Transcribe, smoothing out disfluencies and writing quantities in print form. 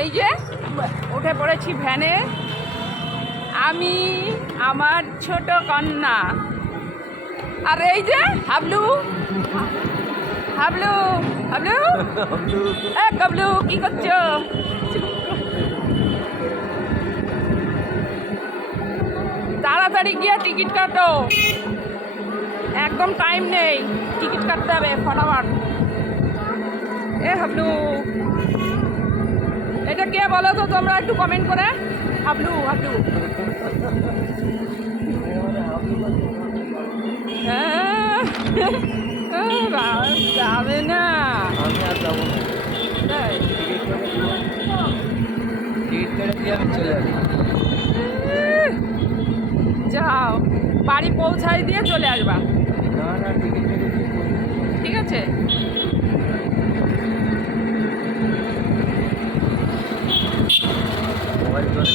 এই যে উঠে পড়েছি ভ্যানে, আমি, আমার ছোট কন্যা, আর এই যে হাবলু। হাবলু, হাবলু, এ গাবলু, কি করছো? তাড়াতাড়ি গিয়ে টিকিট কাটো, একদম টাইম নেই, টিকিট কাটতে হবে ফটাফট। এ হাবলু, এটা কে বলো তো তোমরা একটু কমেন্ট করে। হাবলু, হাবলু। যাবে না, আমি আর যাবো না। তাই? টিকিট কেটে দিয়ে আমি চলে আসবো। যাও, বাড়ি পৌঁছাই দিয়ে চলে আসবা, না না, টিকিট কেটে দিয়ে ঠিক আছে? মোবাইল করে